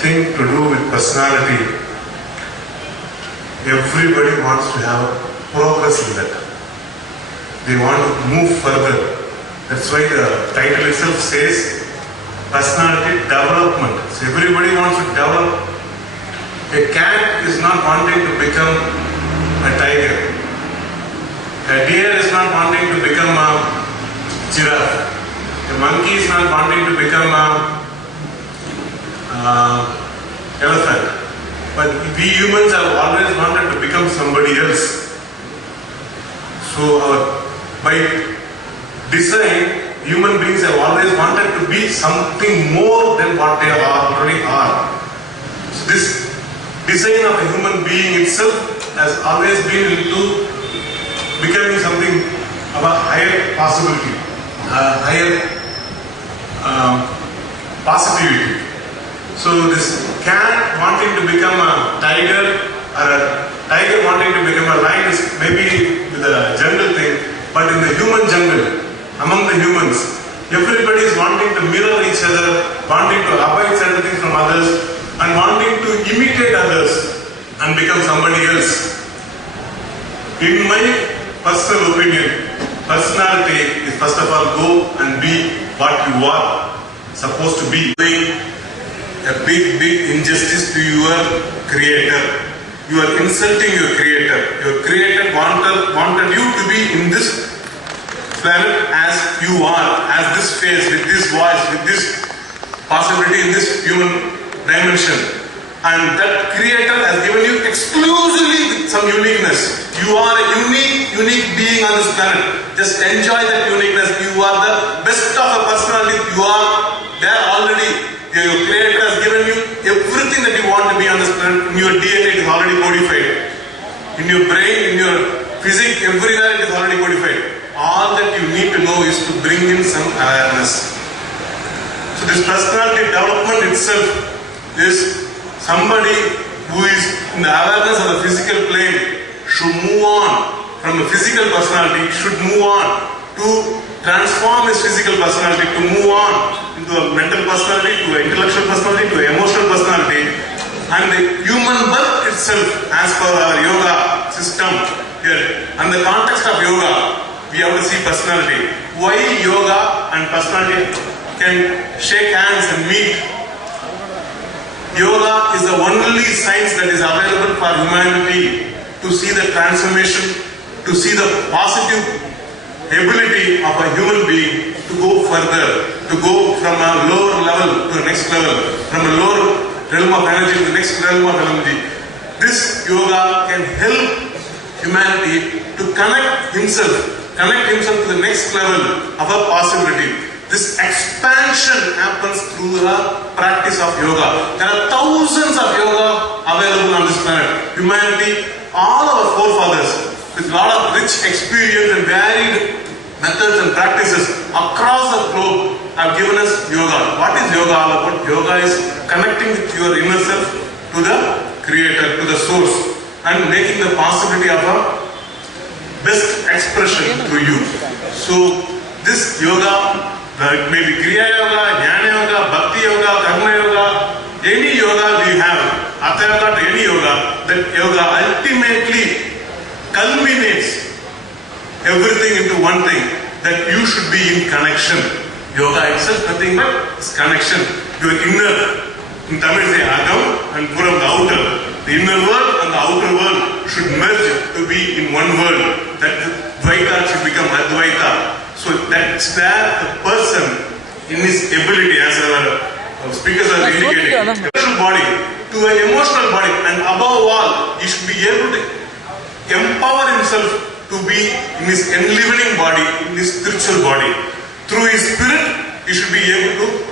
thing to do with personality. Everybody wants to have progress in that. They want to move further. That's why the title itself says personality development. So everybody wants to develop. A cat is not wanting to become a tiger. A deer is not wanting to become a giraffe. A monkey is not wanting to become a elephant. But we humans have always wanted to become somebody else. So by design, human beings have always wanted to be something more than what they already are. So this design of a human being itself has always been into becoming something of a higher possibility, higher positivity. So this cat wanting to become a tiger or a tiger wanting to become a lion is maybe the jungle thing, but in the human jungle, among the humans, everybody is wanting to mirror each other, wanting to abide certain things from others, and wanting to imitate others and become somebody else. In my personal opinion, personality is first of all go and be what you are supposed to be. A big injustice to your creator. You are insulting your creator. Your creator wanted you to be in this planet as you are, as this face, with this voice, with this possibility in this human dimension. And that creator has given you exclusively with some uniqueness. You are a unique being on this planet. Just enjoy that uniqueness. You are the best of a personality. You are there already. Your creator has given you everything that you want to be on this planet. In your DNA it is already codified. In your brain, in your physics, everywhere it is already codified. All that you need to know is to bring in some awareness. So this personality development itself is somebody who is in the awareness of the physical plane should move on from the physical personality, should move on to transform his physical personality, to move on into a mental personality, to an intellectual personality, to an emotional personality. And the human birth itself, as per our yoga system here, and the context of yoga, we have to see personality. Why yoga and personality can shake hands and meet? Yoga is the only science that is available for humanity to see the transformation, to see the positive ability of a human being to go further, to go from a lower level to the next level, from a lower realm of energy to the next realm of energy. This yoga can help humanity to connect himself to the next level of a possibility. This expansion happens through the practice of yoga. There are thousands of yoga available on this planet. Humanity, all our forefathers, with a lot of rich experience and varied methods and practices across the globe have given us yoga. What is yoga all about? Yoga is connecting with your inner self to the creator, to the source, and making the possibility of a best expression through you. So this yoga, it may be Kriya Yoga, Jnana Yoga, Bhakti Yoga, Karma Yoga, any yoga we have, Hatha Yoga to any yoga, that yoga ultimately culminates everything into one thing, that you should be in connection. Yoga itself nothing but is connection. Your inner, in Tamil say Agam and Puram, the outer. The inner world and the outer world should merge to be in one world. That Dvaita should become Advaita. So that's where the person in his ability, as our speakers are indicating, spiritual body to an emotional body, and above all, he should be able to empower himself to be in his enlivening body, in his spiritual body. Through his spirit, he should be able to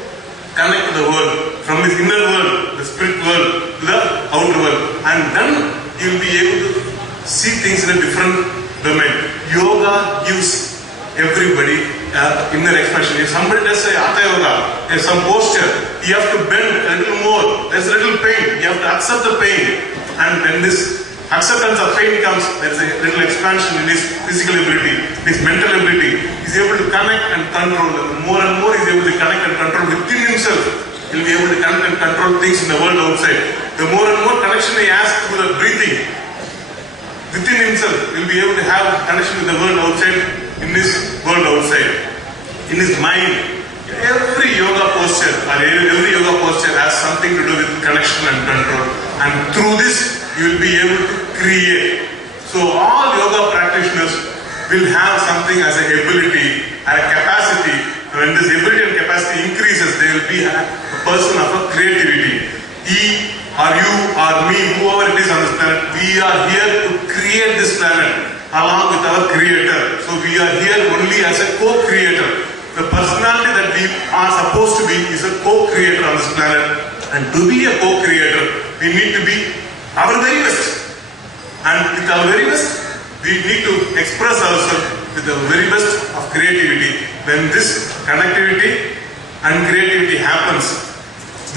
connect to the world, from his inner world, the spirit world, to the outer world. And then he will be able to see things in a different domain. Yoga gives everybody inner expression. If somebody does say Hatha Yoga, there's some posture, you have to bend a little more, there's a little pain, you have to accept the pain. And when this acceptance of pain comes, there's a little expansion in his physical ability, his mental ability. He's able to connect and control. And more he's able to connect and control within himself. he'll be able to connect and control things in the world outside. The more and more connection he has through the breathing, within himself, he'll be able to have connection with the world outside, in his world outside, in his mind. Every yoga posture has something to do with connection and control. And through this, you will be able to create. So all yoga practitioners will have something as an ability, a capacity. When this ability and capacity increases, they will be a person of a creativity. He or you or me, whoever it is on this planet, we are here to create this planet along with our creator. So we are here only as a co-creator. The personality that we are supposed to be is a co-creator on this planet. And to be a co-creator, we need to be our very best. And with our very best, we need to express ourselves with the very best of creativity. When this connectivity and creativity happens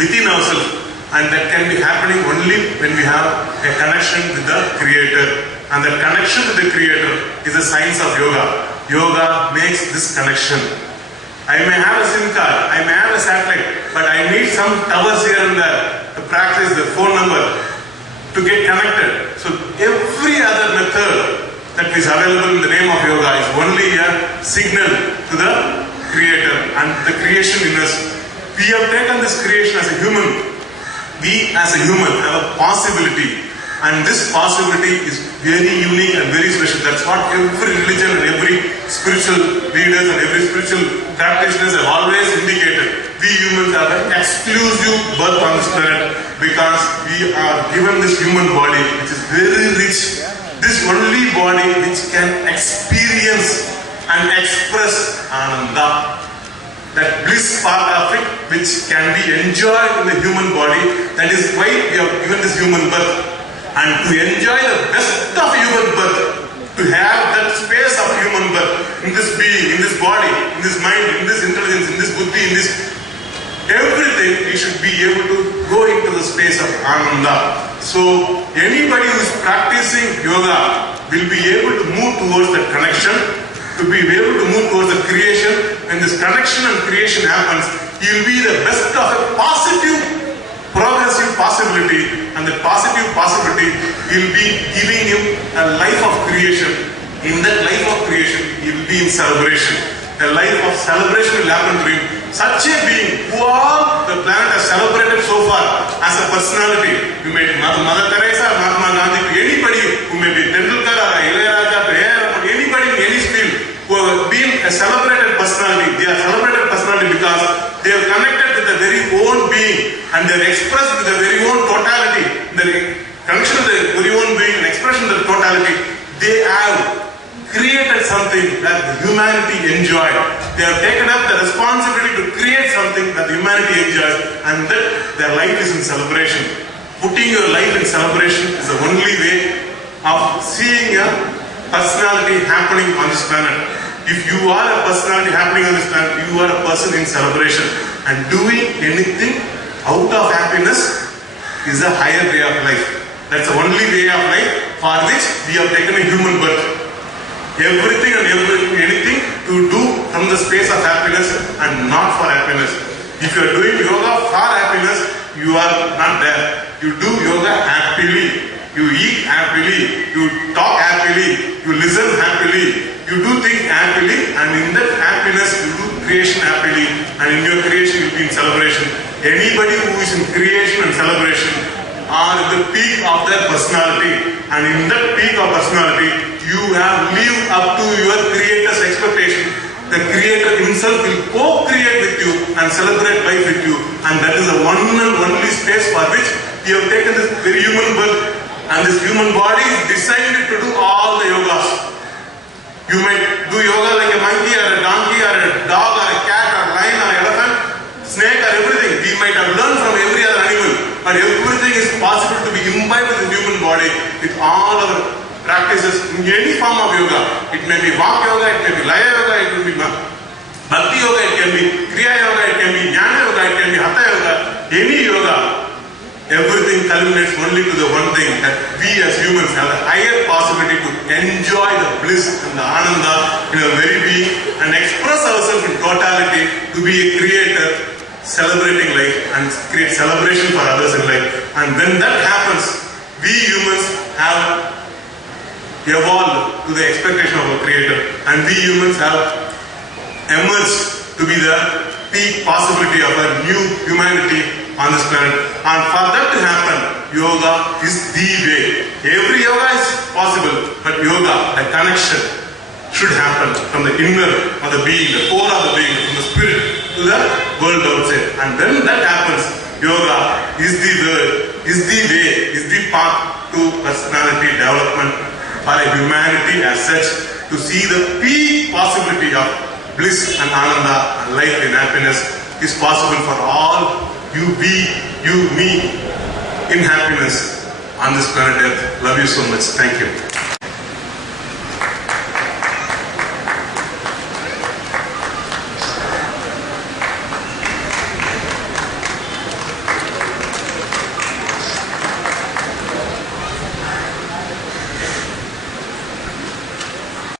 within ourselves, and that can be happening only when we have a connection with the Creator. And that connection with the Creator is the science of yoga. Yoga makes this connection. I may have a SIM card, I may have a satellite, but I need some towers here and there to practice the phone number to get connected. So every other method that is available in the name of yoga is only a signal to the Creator and the creation in us. We have taken this creation as a human. We as a human have a possibility, and this possibility is very unique and very special. That's what every religion and every spiritual leaders and every spiritual practitioners have always indicated. We humans have an exclusive birth on this planet because we are given this human body which is very rich. This only body which can experience and express Ananda. That bliss part of it which can be enjoyed in the human body. That is why we have given this human birth. And to enjoy the best of human birth, to have that space of human birth in this being, in this body, in this mind, in this intelligence, in this buddhi, in this everything, we should be able to go into the space of Ananda. So anybody who is practicing yoga will be able to move towards that connection, to be able to move towards the creation. When this connection and creation happens, he will be the best of a positive, progressive possibility, and that positive possibility will be giving him a life of creation. In that life of creation, he will be in celebration. A life of celebration will happen to him. Such a being who all the planet has celebrated so far as a personality. You may be Mother Teresa, Mahatma Gandhi, to anybody who may be Tendulkar or Ilayaraja, to anybody in any field who have been a celebrated personality. They are celebrated personality because they are connected with the very own being and they are expressed with the very own totality. The connection with the very own being and expression of the totality, they have created something that the humanity enjoyed. They have taken up the responsibility to create something that the humanity enjoys, and that their life is in celebration. Putting your life in celebration is the only way of seeing a personality happening on this planet. If you are a personality happening on this planet, you are a person in celebration. And doing anything out of happiness is a higher way of life. That's the only way of life for which we have taken a human birth. Everything and anything to do from the space of happiness and not for happiness. If you are doing yoga for happiness, you are not there. You do yoga happily. You eat happily. You talk happily. You listen happily. You do things happily, and in that happiness you do creation happily, and in your creation you will be in celebration. Anybody who is in creation and celebration are at the peak of their personality, and in that peak of personality you have lived up to your Creator's expectation. The Creator himself will co-create with you and celebrate life with you, and that is the one and only space for which you have taken this very human birth, and this human body is designed to do all the yogas. You might do yoga like a monkey or a donkey or a dog or a cat or lion or elephant, snake or everything. We might have learned from every other animal, but everything is possible to be imbibed in the human body with all our practices in any form of yoga. It may be Vak yoga, it may be Laya yoga, it may be Bhakti yoga, it can be Kriya yoga, it can be Jnana yoga, it can be Hatha yoga. Any yoga, everything culminates only to the one thing, that we as humans have a higher possibility to enjoy the bliss and the Ananda in our very being and express ourselves in totality to be a creator celebrating life and create celebration for others in life. And when that happens, we humans have evolved to the expectation of our Creator, and we humans have emerged to be the peak possibility of a new humanity on this planet. And for that to happen, yoga is the way. Every yoga is possible, but yoga, the connection, should happen from the inner of the being, the core of the being, from the spirit to the world outside. And when that happens, yoga is the way, is the path to personality development for a humanity as such, to see the peak possibility of bliss and ananda and life and happiness is possible for all you, me, in happiness on this planet Earth. Love you so much. Thank you.